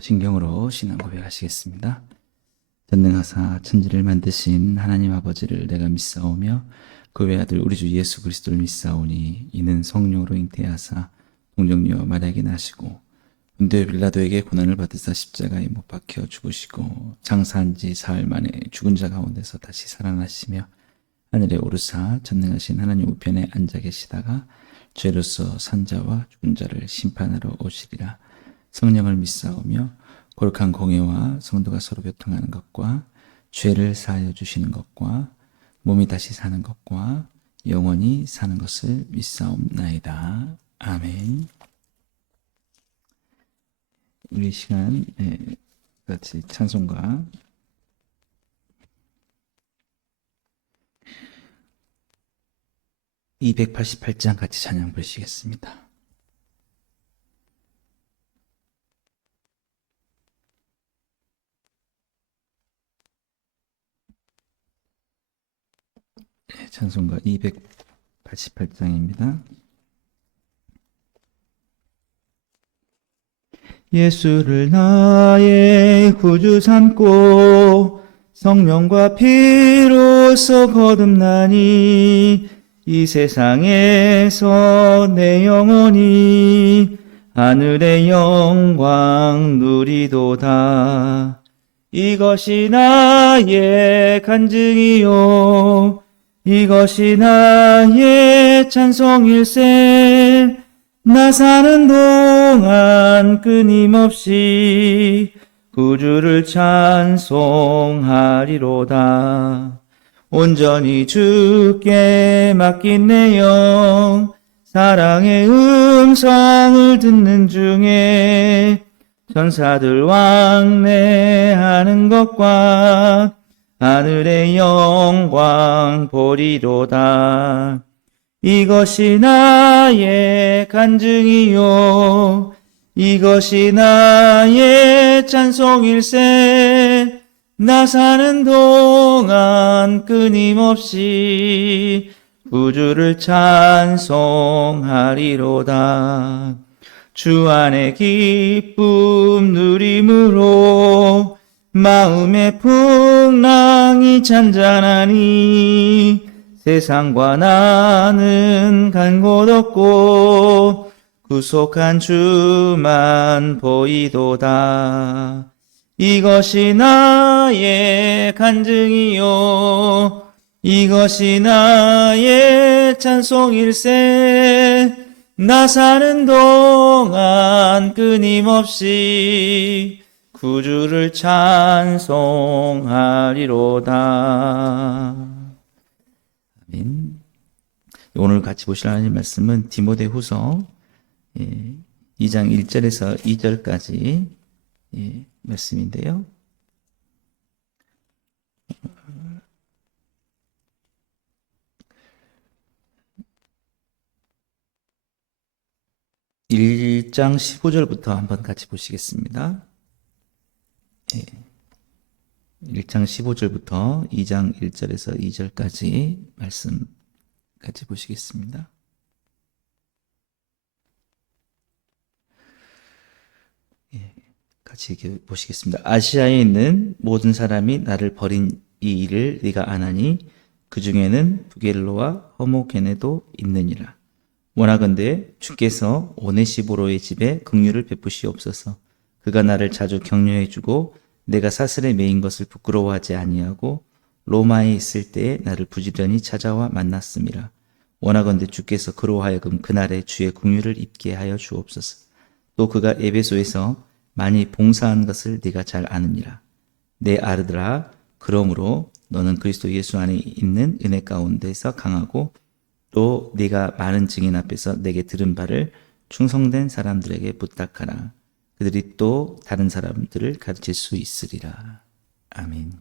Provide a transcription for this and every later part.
신경으로 신앙 고백하시겠습니다. 전능하사 천지를 만드신 하나님 아버지를 내가 믿사오며 그 외아들 우리 주 예수 그리스도를 믿사오니 이는 성령으로 잉태하사 동정녀 마리아에게 나시고 본디오 빌라도에게 고난을 받으사 십자가에 못 박혀 죽으시고 장사한 지 사흘 만에 죽은 자 가운데서 다시 살아나시며 하늘에 오르사 전능하신 하나님 우편에 앉아 계시다가 죄로서 산 자와 죽은 자를 심판하러 오시리라. 성령을 믿사오며 거룩한 공예와 성도가 서로 교통하는 것과 죄를 사하여 주시는 것과 몸이 다시 사는 것과 영원히 사는 것을 믿사옵나이다. 아멘. 우리 시간 같이 찬송가 288장 같이 찬양 부르시겠습니다. 찬송가 288장입니다. 예수를 나의 구주 삼고 성령과 피로써 거듭나니 이 세상에서 내 영혼이 하늘의 영광 누리도다. 이것이 나의 간증이요 이것이 나의 찬송일세. 나 사는 동안 끊임없이 구주를 찬송하리로다. 온전히 주께 맡긴 내 영 사랑의 음성을 듣는 중에 천사들 왕래하는 것과 하늘의 영광 보리로다. 이것이 나의 간증이요 이것이 나의 찬송일세. 나 사는 동안 끊임없이 구주를 찬송하리로다. 주 안에 기쁨 누림으로 마음의 풍랑이 잔잔하니 세상과 나는 간 곳 없고 구속한 주만 보이도다. 이것이 나의 간증이요 이것이 나의 찬송일세. 나 사는 동안 끊임없이 구주를 찬송하리로다. 아멘. 오늘 같이 보실 하나님 말씀은 디모데후서 2장 1절에서 2절까지 말씀인데요. (1장 15절부터) 한번 같이 보시겠습니다. 1장 15절부터 2장 1절에서 2절까지 말씀 같이 보시겠습니다. 같이 보시겠습니다. 아시아에 있는 모든 사람이 나를 버린 이 일을 네가 아나니 그 중에는 부겔로와 허모게네도 있느니라. 원하건대 주께서 오네시보로의 집에 긍휼을 베푸시옵소서. 그가 나를 자주 격려해 주고 내가 사슬에 매인 것을 부끄러워하지 아니하고 로마에 있을 때에 나를 부지런히 찾아와 만났음이라. 원하건대 주께서 그로 하여금 그날에 주의 긍휼을 입게 하여 주옵소서. 또 그가 에베소에서 많이 봉사한 것을 네가 잘 아느니라. 내 아들아, 그러므로 너는 그리스도 예수 안에 있는 은혜 가운데서 강하고 또 네가 많은 증인 앞에서 내게 들은 바를 충성된 사람들에게 부탁하라. 그들이 또 다른 사람들을 가르칠 수 있으리라. 아멘.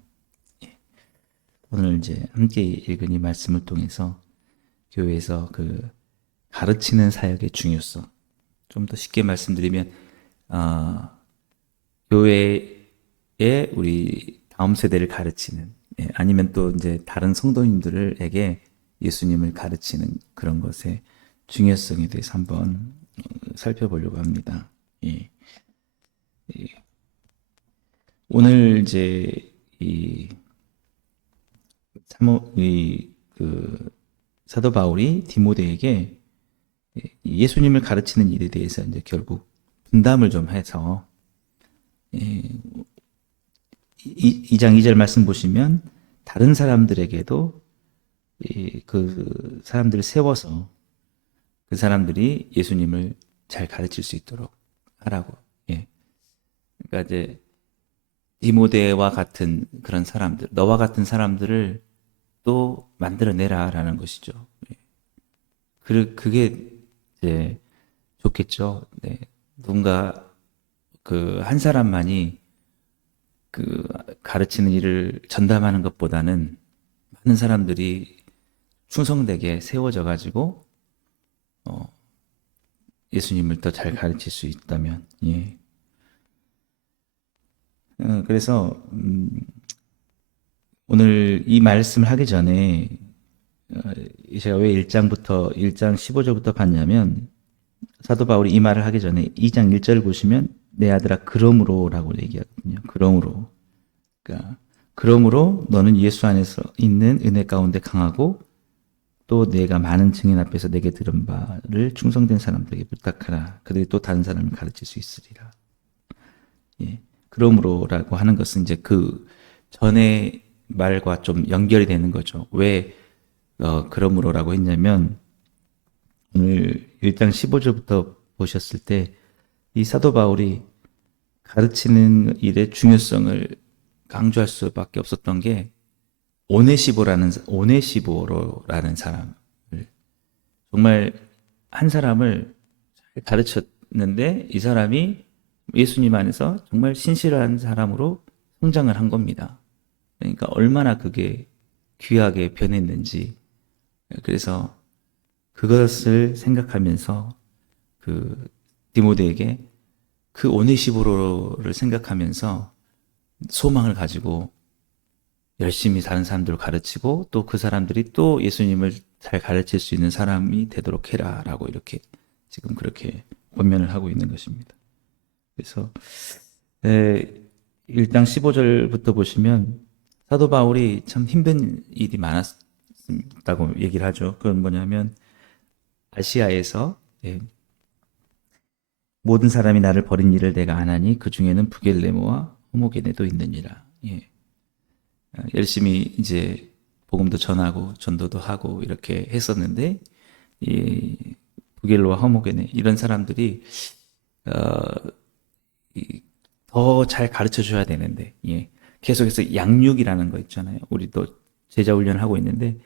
오늘 이제 함께 읽은 이 말씀을 통해서 교회에서 그 가르치는 사역의 중요성, 좀 더 쉽게 말씀드리면 교회에 우리 다음 세대를 가르치는, 아니면 또 이제 다른 성도님들에게 예수님을 가르치는 그런 것의 중요성에 대해서 한번 살펴보려고 합니다. 오늘 이제 이 그 사도 바울이 디모데에게 예수님을 가르치는 일에 대해서 이제 결국 분담을 좀 해서 2장 2절 말씀 보시면 다른 사람들에게도 그 사람들을 세워서 그 사람들이 예수님을 잘 가르칠 수 있도록 하라고. 예. 그러니까 이제 디모데와 같은 그런 사람들, 너와 같은 사람들을 또 만들어내라라는 것이죠. 예. 그게 이제 좋겠죠. 네. 누군가 그 한 사람만이 그 가르치는 일을 전담하는 것보다는 많은 사람들이 충성되게 세워져 가지고 예수님을 더 잘 가르칠 수 있다면, 예. 그래서 오늘 이 말씀을 하기 전에 제가 왜 1장 15절부터 봤냐면 사도 바울이 이 말을 하기 전에 2장 1절을 보시면 내 아들아 그러므로라고 얘기하거든요. 그러므로. 그러니까 그러므로 너는 예수 안에서 있는 은혜 가운데 강하고 또 내가 많은 증인 앞에서 내게 들은 바를 충성된 사람들에게 부탁하라. 그들이 또 다른 사람을 가르칠 수 있으리라. 예. 그러므로라고 하는 것은 이제 그 전의 말과 좀 연결이 되는 거죠. 왜 그러므로라고 했냐면 오늘 1장 15절부터 보셨을 때 이 사도 바울이 가르치는 일의 중요성을 강조할 수밖에 없었던 게 오네시보라는 사람을 정말 한 사람을 잘 가르쳤는데 이 사람이 예수님 안에서 정말 신실한 사람으로 성장을 한 겁니다. 그러니까 얼마나 그게 귀하게 변했는지. 그래서 그것을 생각하면서 그 디모데에게 그 오네시보로를 생각하면서 소망을 가지고 열심히 다른 사람들을 가르치고 또 그 사람들이 또 예수님을 잘 가르칠 수 있는 사람이 되도록 해라 라고 이렇게 지금 그렇게 권면을 하고 있는 것입니다. 그래서 1장 15절부터 보시면 사도 바울이 참 힘든 일이 많았다고 얘기를 하죠. 그건 뭐냐면 아시아에서 모든 사람이 나를 버린 일을 내가 안 하니 그 중에는 부겔레모와 호모게네도 있느니라. 예. 열심히 이제 복음도 전하고 전도도 하고 이렇게 했었는데 이 부겔로와 호모게네 이런 사람들이 더 잘 가르쳐 줘야 되는데 예. 계속해서 양육이라는 거 있잖아요. 우리도 제자 훈련을 하고 있는데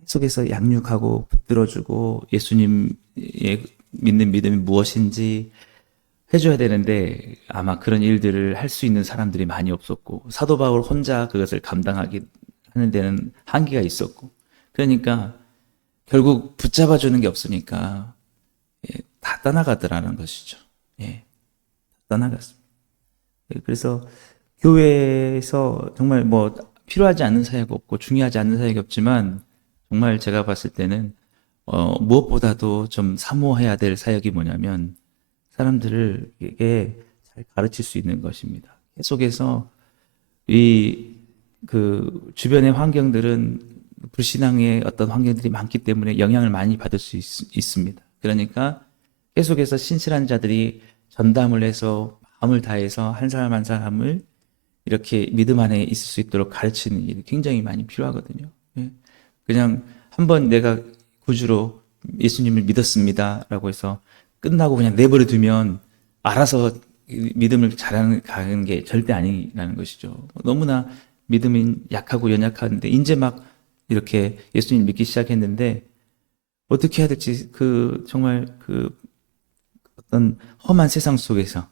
계속해서 양육하고 붙들어주고 예수님의 믿는 믿음이 무엇인지 해줘야 되는데 아마 그런 일들을 할 수 있는 사람들이 많이 없었고 사도 바울 혼자 그것을 감당하기 하는 데는 한계가 있었고 그러니까 결국 붙잡아주는 게 없으니까 다 떠나가더라는 것이죠. 예, 떠나갔습니다. 그래서 교회에서 정말 뭐 필요하지 않는 사역이 없고 중요하지 않는 사역이 없지만 정말 제가 봤을 때는 무엇보다도 좀 사모해야 될 사역이 뭐냐면 사람들에게 잘 가르칠 수 있는 것입니다. 계속해서 그 주변의 환경들은 불신앙의 어떤 환경들이 많기 때문에 영향을 많이 받을 수 있습니다. 그러니까 계속해서 신실한 자들이 전담을 해서 마음을 다해서 한 사람 한 사람을 이렇게 믿음 안에 있을 수 있도록 가르치는 일이 굉장히 많이 필요하거든요. 그냥 한번 내가 구주로 예수님을 믿었습니다라고 해서 끝나고 그냥 내버려 두면 알아서 믿음을 가는 게 절대 아니라는 것이죠. 너무나 믿음이 약하고 연약한데 이제 막 이렇게 예수님 믿기 시작했는데 어떻게 해야 될지 정말 어떤 험한 세상 속에서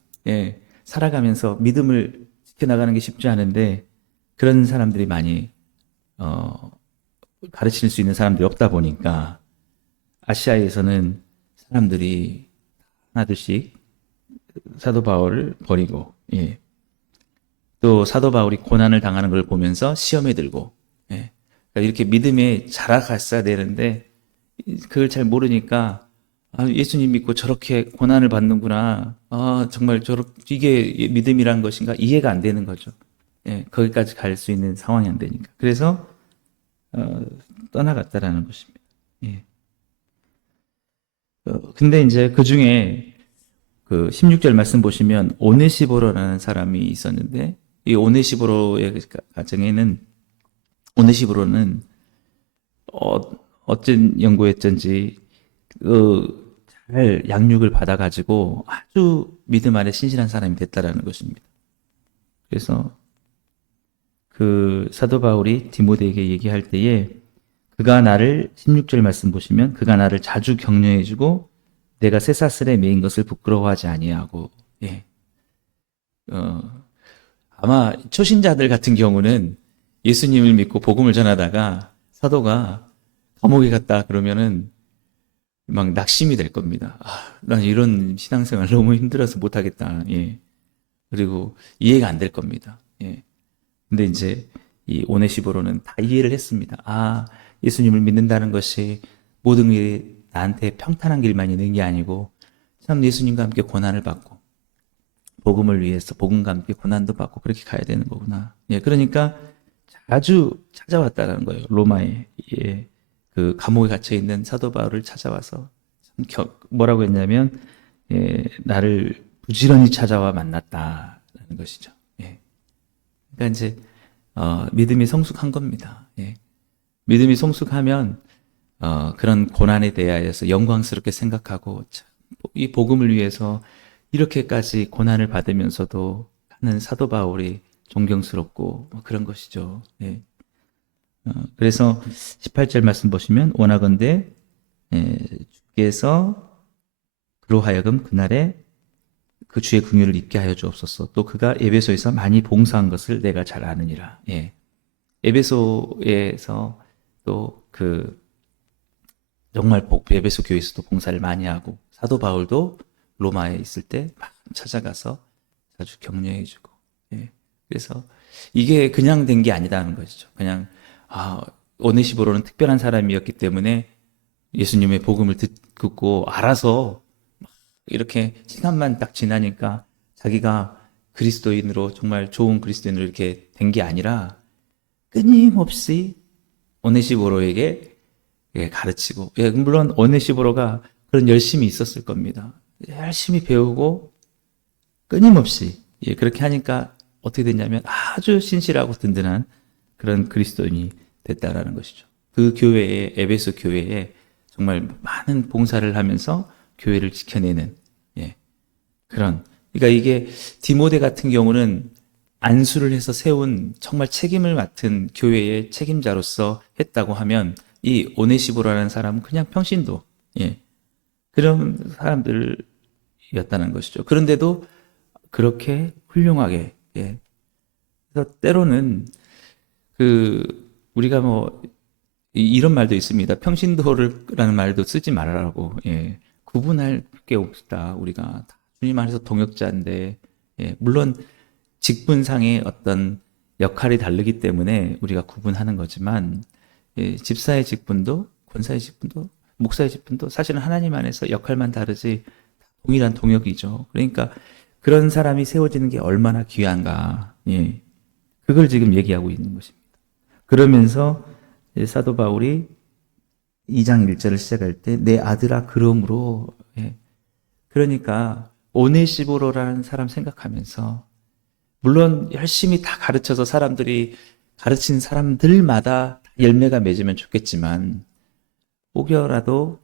살아가면서 믿음을 지켜나가는 게 쉽지 않은데 그런 사람들이 많이 가르칠 수 있는 사람들이 없다 보니까 아시아에서는 사람들이 하나둘씩 사도 바울을 버리고 또 사도 바울이 고난을 당하는 걸 보면서 시험에 들고 그러니까 이렇게 믿음에 자라갔어야 되는데 그걸 잘 모르니까 아, 예수님 믿고 저렇게 고난을 받는구나. 아, 정말 이게 믿음이란 것인가? 이해가 안 되는 거죠. 예, 거기까지 갈 수 있는 상황이 안 되니까. 그래서, 어, 떠나갔다라는 것입니다. 예. 근데 이제 그 중에 그 16절 말씀 보시면 오네시보로라는 사람이 있었는데, 이 오네시보로의 가정에는, 오네시보로는, 어쩐 연구했던지, 잘 양육을 받아가지고 아주 믿음 안에 신실한 사람이 됐다라는 것입니다. 그래서 그 사도 바울이 디모데에게 얘기할 때에 그가 나를 16절 말씀 보시면 그가 나를 자주 격려해주고 내가 쇠사슬에 매인 것을 부끄러워하지 아니하고 예. 어, 아마 초신자들 같은 경우는 예수님을 믿고 복음을 전하다가 사도가 감옥에 갔다 그러면은 막 낙심이 될 겁니다. 아, 난 이런 신앙생활 너무 힘들어서 못하겠다. 예. 그리고 이해가 안 될 겁니다. 예. 근데 이제 이 오네시보로는 다 이해를 했습니다. 아, 예수님을 믿는다는 것이 모든 일이 나한테 평탄한 길만 있는 게 아니고 참 예수님과 함께 고난을 받고 복음을 위해서 복음과 함께 고난도 받고 그렇게 가야 되는 거구나. 예, 그러니까 자주 찾아왔다는 거예요. 로마에 예, 그 감옥에 갇혀 있는 사도 바울을 찾아와서 뭐라고 했냐면 예, 나를 부지런히 찾아와 만났다라는 것이죠. 예. 그러니까 이제 믿음이 성숙한 겁니다. 예. 믿음이 성숙하면 그런 고난에 대하여서 영광스럽게 생각하고 참, 이 복음을 위해서 이렇게까지 고난을 받으면서도 하는 사도 바울이 존경스럽고 뭐 그런 것이죠. 예. 그래서 18절 말씀 보시면 원하건대 주께서 그로 하여금 그날에 그 주의 긍휼을 입게 하여 주옵소서. 또 그가 에베소에서 많이 봉사한 것을 내가 잘 아느니라. 예. 에베소에서 또 그 정말 에베소 교회에서도 봉사를 많이 하고 사도 바울도 로마에 있을 때 막 찾아가서 자주 격려해주고. 예. 그래서 이게 그냥 된 게 아니다는 것이죠. 그냥 오네시보로는 특별한 사람이었기 때문에 예수님의 복음을 듣고 알아서 이렇게 시간만 딱 지나니까 자기가 그리스도인으로 정말 좋은 그리스도인으로 이렇게 된 게 아니라 끊임없이 오네시보로에게 가르치고 물론 오네시보로가 그런 열심이 있었을 겁니다. 열심히 배우고 끊임없이 그렇게 하니까 어떻게 됐냐면 아주 신실하고 든든한 그런 그리스도인이 됐다라는 것이죠. 그 교회에 에베소 교회에 정말 많은 봉사를 하면서 교회를 지켜내는 그런 그러니까 이게 디모데 같은 경우는 안수를 해서 세운 정말 책임을 맡은 교회의 책임자로서 했다고 하면 이 오네시보라는 사람은 그냥 평신도 그런 사람들이었다는 것이죠. 그런데도 그렇게 훌륭하게 그래서 때로는 우리가 뭐 이런 말도 있습니다. 평신도라는 말도 쓰지 말라고 구분할 게 없다. 우리가 주님 안에서 동역자인데 물론 직분상의 어떤 역할이 다르기 때문에 우리가 구분하는 거지만 집사의 직분도 권사의 직분도 목사의 직분도 사실은 하나님 안에서 역할만 다르지 동일한 동역이죠. 그러니까 그런 사람이 세워지는 게 얼마나 귀한가. 그걸 지금 얘기하고 있는 것입니다. 그러면서 사도 바울이 2장 1절을 시작할 때 내 아들아 그러므로 그러니까 오네시보로라는 사람 생각하면서 물론 열심히 다 가르쳐서 사람들이 가르친 사람들마다 열매가 맺으면 좋겠지만 혹여라도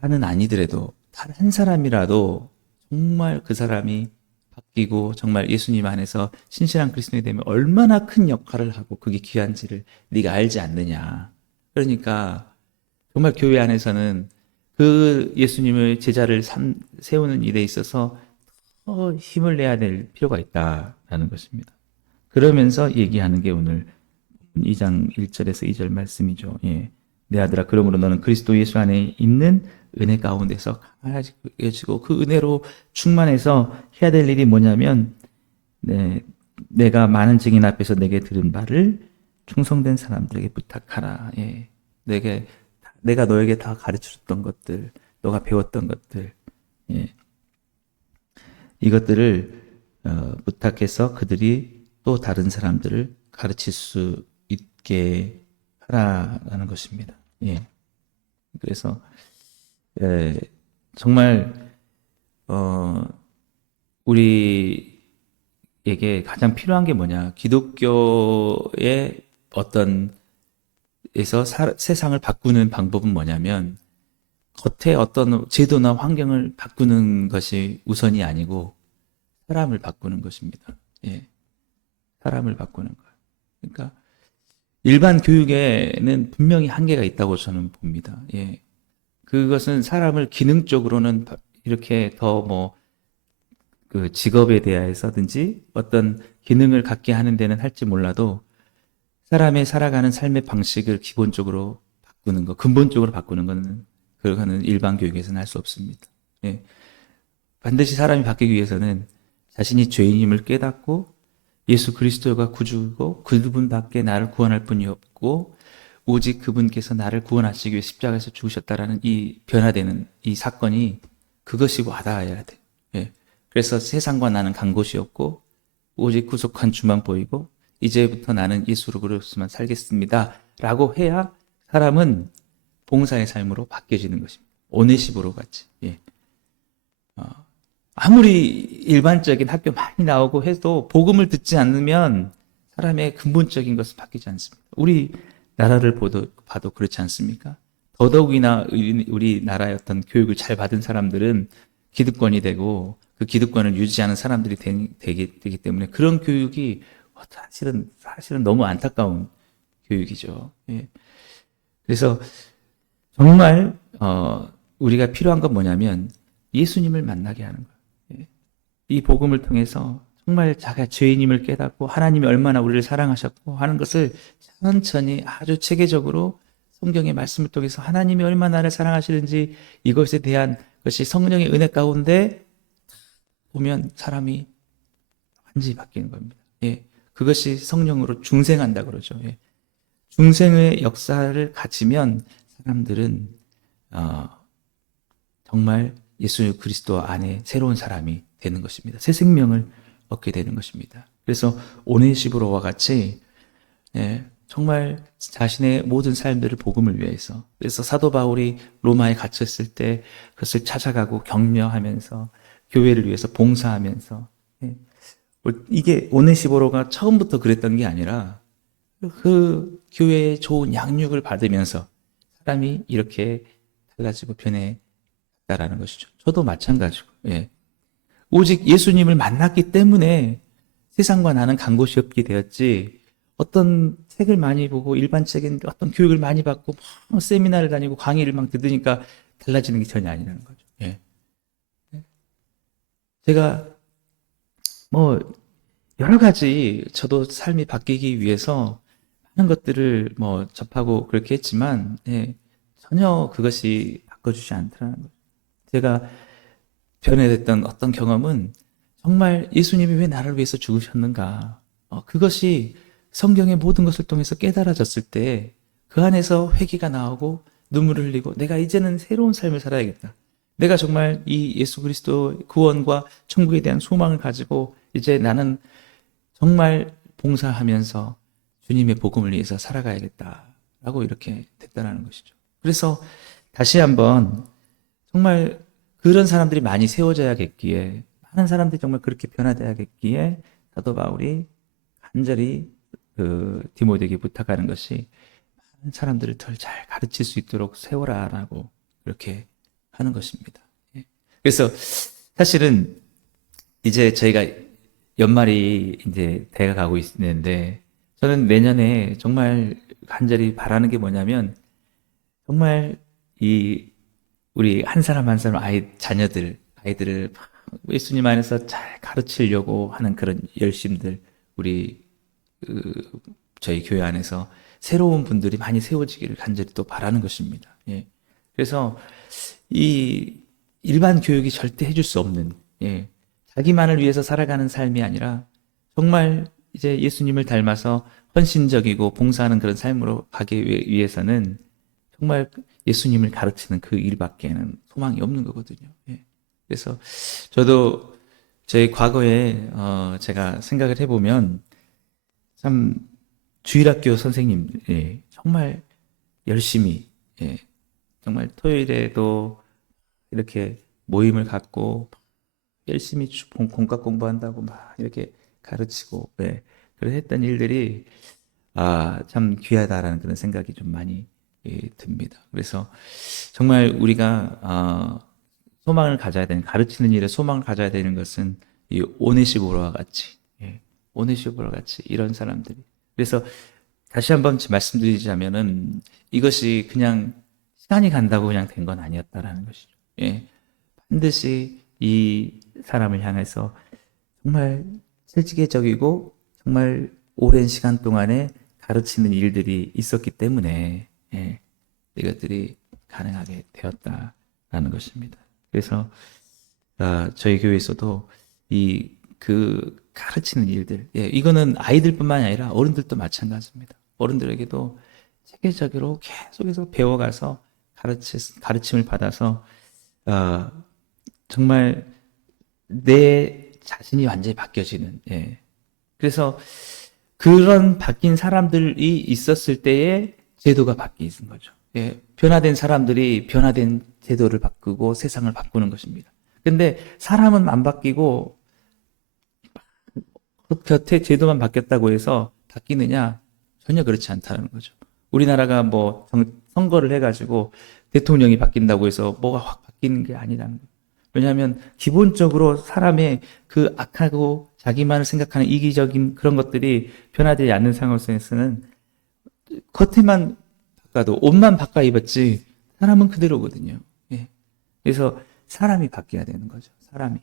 다는 아니더라도 단 한 사람이라도 정말 그 사람이 바뀌고 정말 예수님 안에서 신실한 그리스도인이 되면 얼마나 큰 역할을 하고 그게 귀한지를 네가 알지 않느냐. 그러니까 정말 교회 안에서는 그 예수님의 제자를 세우는 일에 있어서 더 힘을 내야 될 필요가 있다라는 것입니다. 그러면서 얘기하는 게 오늘 2장 1절에서 2절 말씀이죠. 내 아들아 그러므로 너는 그리스도 예수 안에 있는 은혜 가운데서 강해지고 그 은혜로 충만해서 해야 될 일이 뭐냐면 내가 많은 증인 앞에서 내게 들은 바를 충성된 사람들에게 부탁하라. 내가 너에게 다 가르쳐줬던 것들 너가 배웠던 것들, 예, 이것들을 부탁해서 그들이 또 다른 사람들을 가르칠 수 있게 하라라는 것입니다. 예. 그래서 정말 우리에게 가장 필요한 게 뭐냐? 기독교의 어떤 에서 세상을 바꾸는 방법은 뭐냐면 겉에 어떤 제도나 환경을 바꾸는 것이 우선이 아니고 사람을 바꾸는 것입니다. 예, 사람을 바꾸는 것. 그러니까 일반 교육에는 분명히 한계가 있다고 저는 봅니다. 예, 그것은 사람을 기능적으로는 이렇게 더 뭐 그 직업에 대해서든지 어떤 기능을 갖게 하는 데는 할지 몰라도 사람의 살아가는 삶의 방식을 기본적으로 바꾸는 것, 근본적으로 바꾸는 것은 그거는 일반 교육에서는 할 수 없습니다. 예. 반드시 사람이 바뀌기 위해서는 자신이 죄인임을 깨닫고 예수 그리스도가 구주고 그분밖에 나를 구원할 분이 없고 오직 그분께서 나를 구원하시기 위해 십자가에서 죽으셨다라는 이 변화되는 이 사건이 그것이 와닿아야 돼. 예. 그래서 세상과 나는 간 곳이 없고 오직 구속한 주만 보이고 이제부터 나는 예수로 그리스도만 살겠습니다. 라고 해야 사람은 봉사의 삶으로 바뀌어지는 것입니다. 오네시보로 같이. 예. 아무리 일반적인 학교 많이 나오고 해도 복음을 듣지 않으면 사람의 근본적인 것은 바뀌지 않습니다. 우리 나라를 봐도 그렇지 않습니까? 더더욱이나 우리나라의 어떤 교육을 잘 받은 사람들은 기득권이 되고 그 기득권을 유지하는 사람들이 되기 때문에 그런 교육이 사실은 너무 안타까운 교육이죠. 예. 그래서 정말 우리가 필요한 건 뭐냐면 예수님을 만나게 하는 거예요. 예. 이 복음을 통해서 정말 자기가 죄인임을 깨닫고 하나님이 얼마나 우리를 사랑하셨고 하는 것을 천천히 아주 체계적으로 성경의 말씀을 통해서 하나님이 얼마나 나를 사랑하시는지 이것에 대한 것이 성령의 은혜 가운데 보면 사람이 완전히 바뀌는 겁니다. 예. 그것이 성령으로 중생한다 그러죠. 예. 중생의 역사를 가지면 사람들은 정말 예수 그리스도 안에 새로운 사람이 되는 것입니다. 새 생명을 얻게 되는 것입니다. 그래서 오네시보로와 같이 정말 자신의 모든 삶들을 복음을 위해서 그래서 사도 바울이 로마에 갇혔을 때 그것을 찾아가고 격려하면서 교회를 위해서 봉사하면서 이게 오네시보로가 처음부터 그랬던 게 아니라 그 교회의 좋은 양육을 받으면서 사람이 이렇게 달라지고 변해갔다라는 것이죠. 저도 마찬가지고 오직 예수님을 만났기 때문에 세상과 나는 간 곳이 없게 되었지 어떤 책을 많이 보고 일반적인 어떤 교육을 많이 받고 막 세미나를 다니고 강의를 막 들으니까 달라지는 게 전혀 아니라는 거죠. 제가 뭐 여러 가지 저도 삶이 바뀌기 위해서 많은 것들을 뭐 접하고 그렇게 했지만 전혀 그것이 바꿔주지 않더라는 거죠. 제가 변해됐던 어떤 경험은 정말 예수님이 왜 나를 위해서 죽으셨는가 그것이 성경의 모든 것을 통해서 깨달아졌을 때 그 안에서 회개가 나오고 눈물을 흘리고 내가 이제는 새로운 삶을 살아야겠다. 내가 정말 이 예수 그리스도 구원과 천국에 대한 소망을 가지고 이제 나는 정말 봉사하면서 주님의 복음을 위해서 살아가야겠다라고 이렇게 됐다는 것이죠. 그래서 다시 한번 정말 그런 사람들이 많이 세워져야겠기에 많은 사람들이 정말 그렇게 변화되야겠기에 사도 바울이 간절히 디모데에게 부탁하는 것이 많은 사람들을 더 잘 가르칠 수 있도록 세워라라고 그렇게 하는 것입니다. 그래서 사실은 이제 저희가 연말이 이제 돼가 가고 있는데 저는 내년에 정말 간절히 바라는 게 뭐냐면 정말 우리 한 사람 한 사람 아이들을 예수님 안에서 잘 가르치려고 하는 그런 열심들 우리 저희 교회 안에서 새로운 분들이 많이 세워지기를 간절히 또 바라는 것입니다. 그래서 이 일반 교육이 절대 해줄 수 없는 자기만을 위해서 살아가는 삶이 아니라 정말 이제 예수님을 닮아서 헌신적이고 봉사하는 그런 삶으로 가기 위해서는 정말 예수님을 가르치는 그 일밖에는 소망이 없는 거거든요. 예. 그래서 저도 제 과거에 제가 생각을 해보면 참 주일학교 선생님 정말 열심히 정말 토요일에도 이렇게 모임을 갖고 열심히 공과 공부한다고 막 이렇게 가르치고 그래서 했던 일들이 참 귀하다라는 그런 생각이 좀 많이 듭니다. 그래서 정말 우리가 소망을 가져야 되는 가르치는 일에 소망을 가져야 되는 것은 이 오네시보로와 같이 오네시보로와 같이 이런 사람들이 그래서 다시 한번 말씀드리자면은 이것이 그냥 시간이 간다고 그냥 된 건 아니었다라는 것이죠. 반드시 이 사람을 향해서 정말 실질적이고 정말 오랜 시간 동안에 가르치는 일들이 있었기 때문에 이것들이 가능하게 되었다라는 것입니다. 그래서 저희 교회에서도 그 가르치는 일들, 이거는 아이들뿐만 아니라 어른들도 마찬가지입니다. 어른들에게도 체계적으로 계속해서 배워가서 가르침을 받아서 정말 내 자신이 완전히 바뀌어지는. 그래서 그런 바뀐 사람들이 있었을 때에 제도가 바뀌는 거죠. 변화된 사람들이 변화된 제도를 바꾸고 세상을 바꾸는 것입니다. 근데 사람은 안 바뀌고 곁에 제도만 바뀌었다고 해서 바뀌느냐? 전혀 그렇지 않다는 거죠. 우리나라가 뭐 선거를 해가지고 대통령이 바뀐다고 해서 뭐가 확 바뀌는 게 아니라는 거예요. 왜냐하면 기본적으로 사람의 그 악하고 자기만을 생각하는 이기적인 그런 것들이 변화되지 않는 상황 속에서는 겉에만 바꿔도 옷만 바꿔 입었지 사람은 그대로거든요. 그래서 사람이 바뀌어야 되는 거죠. 사람이.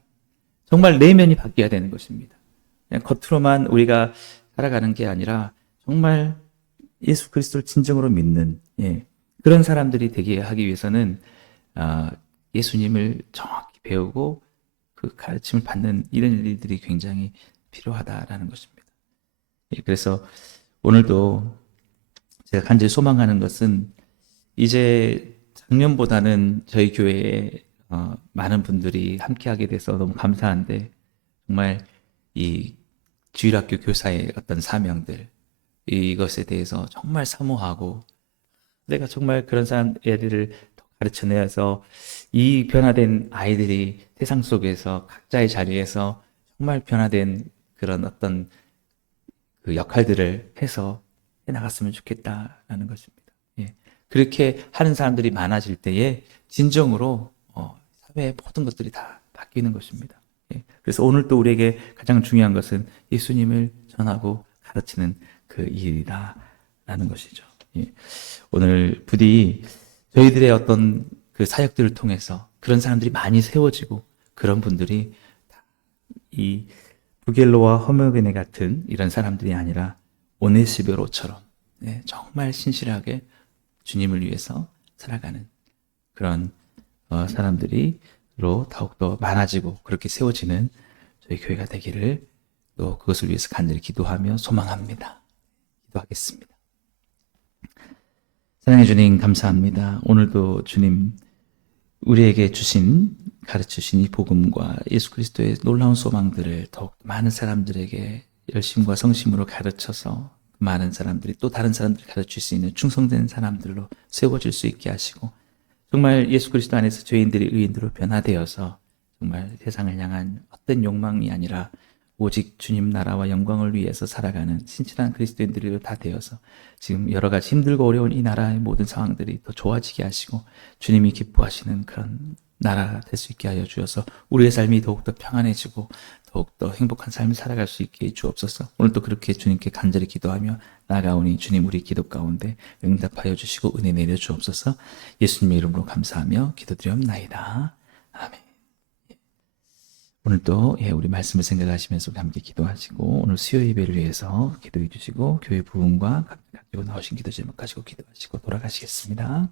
정말 내면이 바뀌어야 되는 것입니다. 그냥 겉으로만 우리가 살아가는 게 아니라 정말 예수 그리스도를 진정으로 믿는 그런 사람들이 되게 하기 위해서는 예수님을 정확히 배우고 그 가르침을 받는 이런 일들이 굉장히 필요하다라는 것입니다. 그래서 오늘도 제가 간절히 소망하는 것은 이제 작년보다는 저희 교회에 많은 분들이 함께하게 돼서 너무 감사한데 정말 이 주일학교 교사의 어떤 사명들 이것에 대해서 정말 사모하고 내가 정말 그런 사람 애들을 가르쳐내서 이 변화된 아이들이 세상 속에서 각자의 자리에서 정말 변화된 그런 어떤 그 역할들을 해서 해나갔으면 좋겠다라는 것입니다. 그렇게 하는 사람들이 많아질 때에 진정으로 사회의 모든 것들이 다 바뀌는 것입니다. 그래서 오늘 또 우리에게 가장 중요한 것은 예수님을 전하고 가르치는 그 일이다라는 것이죠. 오늘 부디 저희들의 어떤 그 사역들을 통해서 그런 사람들이 많이 세워지고 그런 분들이 이 부겔로와 허머게네 같은 이런 사람들이 아니라 오네시베로처럼 정말 신실하게 주님을 위해서 살아가는 그런 사람들이로 더욱더 많아지고 그렇게 세워지는 저희 교회가 되기를 또 그것을 위해서 간절히 기도하며 소망합니다. 기도하겠습니다. 사랑해 주님 감사합니다. 오늘도 주님 우리에게 가르치신 이 복음과 예수 그리스도의 놀라운 소망들을 더욱 많은 사람들에게 열심과 성심으로 가르쳐서 많은 사람들이 또 다른 사람들을 가르칠 수 있는 충성된 사람들로 세워질 수 있게 하시고 정말 예수 그리스도 안에서 죄인들이 의인으로 변화되어서 정말 세상을 향한 어떤 욕망이 아니라 오직 주님 나라와 영광을 위해서 살아가는 신실한 그리스도인들이 다 되어서 지금 여러 가지 힘들고 어려운 이 나라의 모든 상황들이 더 좋아지게 하시고 주님이 기뻐하시는 그런 나라가 될 수 있게 하여 주셔서 우리의 삶이 더욱더 평안해지고 더욱더 행복한 삶을 살아갈 수 있게 주옵소서. 오늘도 그렇게 주님께 간절히 기도하며 나아가오니 주님 우리 기도 가운데 응답하여 주시고 은혜 내려 주옵소서. 예수님의 이름으로 감사하며 기도드리옵나이다. 아멘. 오늘도 우리 말씀을 생각하시면서 함께 기도하시고 오늘 수요 예배를 위해서 기도해 주시고 교회 부흥과 가지고 나오신 기도 제목 가지고 기도하시고 돌아가시겠습니다.